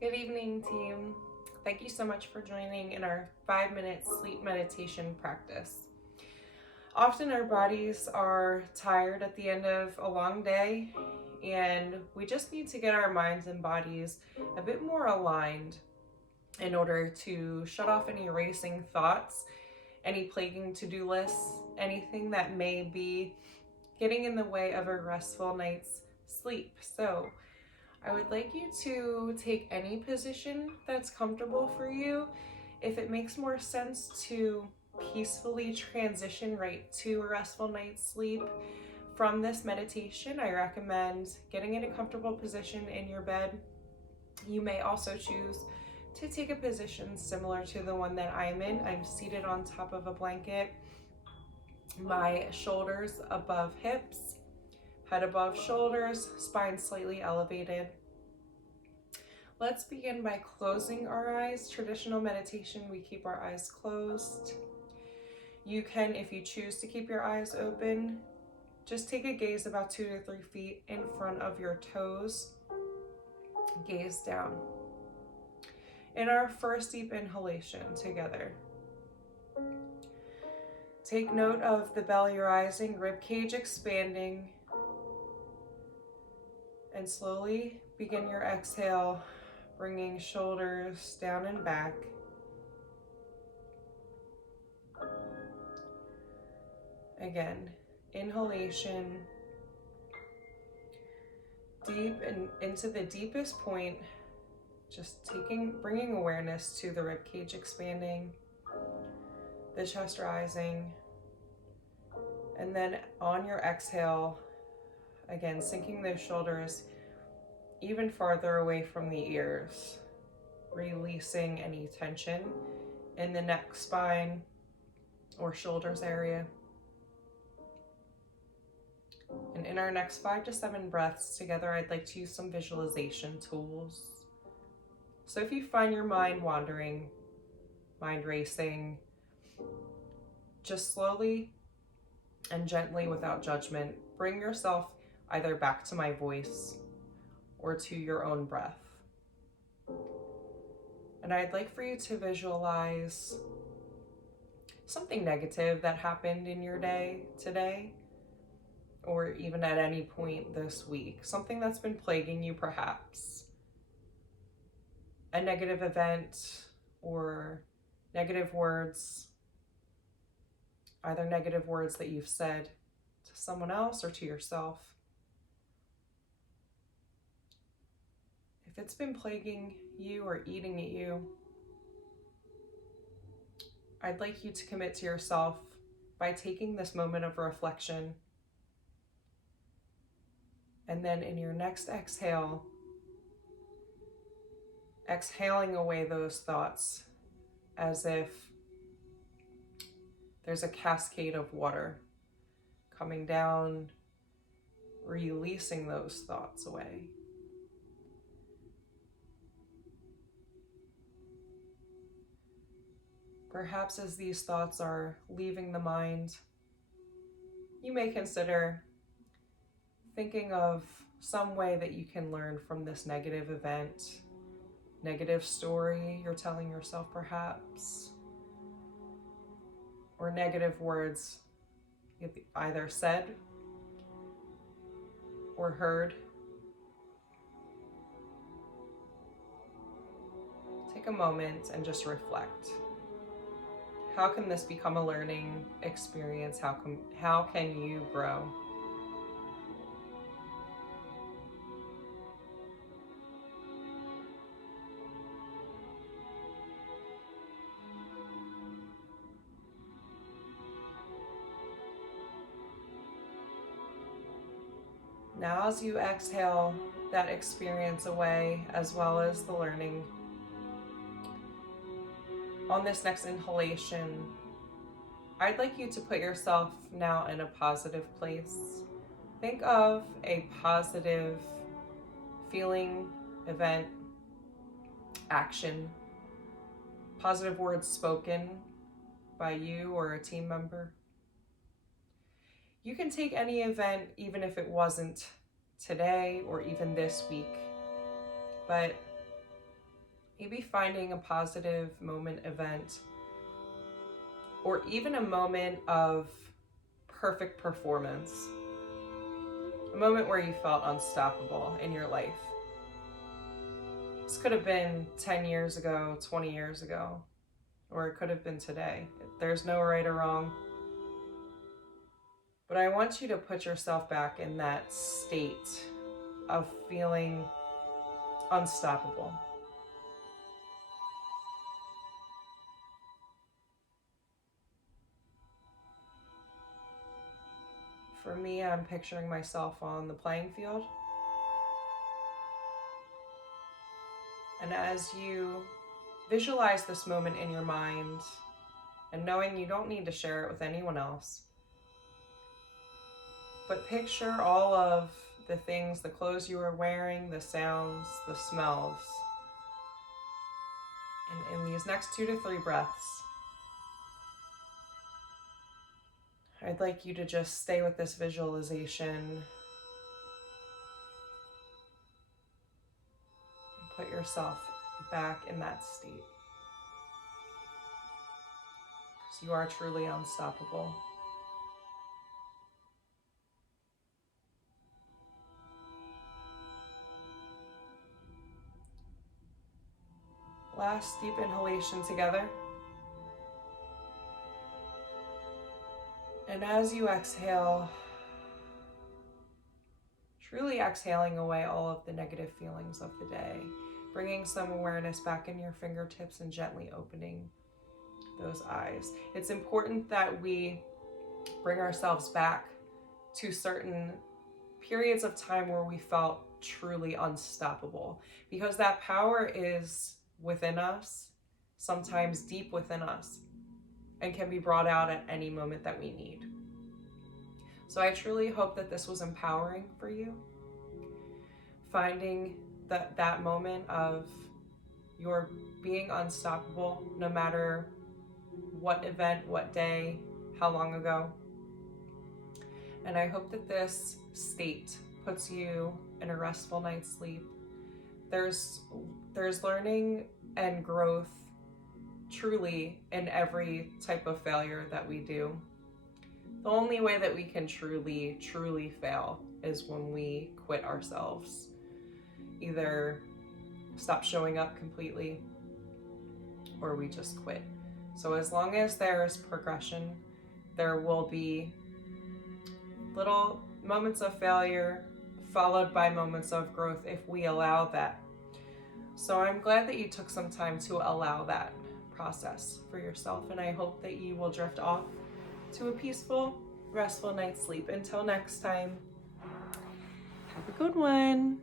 Good evening, team. Thank you so much for joining in our 5-minute sleep meditation practice. Often our bodies are tired at the end of a long day, and we just need to get our minds and bodies a bit more aligned in order to shut off any racing thoughts, any plaguing to-do lists, anything that may be getting in the way of a restful night's sleep. So, I would like you to take any position that's comfortable for you. If it makes more sense to peacefully transition right to a restful night's sleep from this meditation, I recommend getting in a comfortable position in your bed. You may also choose to take a position similar to the one that I'm in. I'm seated on top of a blanket, my shoulders above hips, head above shoulders, spine slightly elevated. Let's begin by closing our eyes. Traditional meditation, we keep our eyes closed. You can, if you choose to keep your eyes open, just take a gaze about 2 to 3 feet in front of your toes. Gaze down. In our first deep inhalation together, take note of the belly rising, rib cage expanding, and slowly begin your exhale, bringing shoulders down and back. Again, inhalation, deep and into the deepest point, just bringing awareness to the rib cage expanding, the chest rising, and then on your exhale, again, sinking those shoulders even farther away from the ears, releasing any tension in the neck, spine, or shoulders area. And in our next 5 to 7 breaths together, I'd like to use some visualization tools. So if you find your mind wandering, mind racing, just slowly and gently, without judgment, bring yourself either back to my voice or to your own breath. And I'd like for you to visualize something negative that happened in your day today, or even at any point this week, something that's been plaguing you perhaps. A negative event or negative words, either negative words that you've said to someone else or to yourself. If it's been plaguing you or eating at you, I'd like you to commit to yourself by taking this moment of reflection, and then in your next exhale, exhaling away those thoughts as if there's a cascade of water coming down, releasing those thoughts away. Perhaps as these thoughts are leaving the mind, you may consider thinking of some way that you can learn from this negative event, negative story you're telling yourself perhaps, or negative words you've either said or heard. Take a moment and just reflect. How can this become a learning experience? How can you grow? Now, as you exhale that experience away, as well as the learning, on this next inhalation, I'd like you to put yourself now in a positive place. Think of a positive feeling, event, action, positive words spoken by you or a team member. You can take any event, even if it wasn't today or even this week, but maybe finding a positive moment, event, or even a moment of perfect performance. A moment where you felt unstoppable in your life. This could have been 10 years ago, 20 years ago, or it could have been today. There's no right or wrong. But I want you to put yourself back in that state of feeling unstoppable. For me, I'm picturing myself on the playing field. And as you visualize this moment in your mind, and knowing you don't need to share it with anyone else, but picture all of the things, the clothes you are wearing, the sounds, the smells. And in these next 2 to 3 breaths, I'd like you to just stay with this visualization and put yourself back in that state. Because you are truly unstoppable. Last deep inhalation together. And as you exhale, truly exhaling away all of the negative feelings of the day, bringing some awareness back in your fingertips and gently opening those eyes. It's important that we bring ourselves back to certain periods of time where we felt truly unstoppable, because that power is within us, sometimes deep within us, and can be brought out at any moment that we need. So I truly hope that this was empowering for you, finding that moment of your being unstoppable, no matter what event, what day, how long ago. And I hope that this state puts you in a restful night's sleep. There's learning and growth truly in every type of failure that we do. The only way that we can truly fail is when we quit ourselves. Either stop showing up completely, or we just quit. So as long as there's progression, there will be little moments of failure followed by moments of growth if we allow that. So I'm glad that you took some time to allow that process for yourself, and I hope that you will drift off to a peaceful, restful night's sleep. Until next time, have a good one.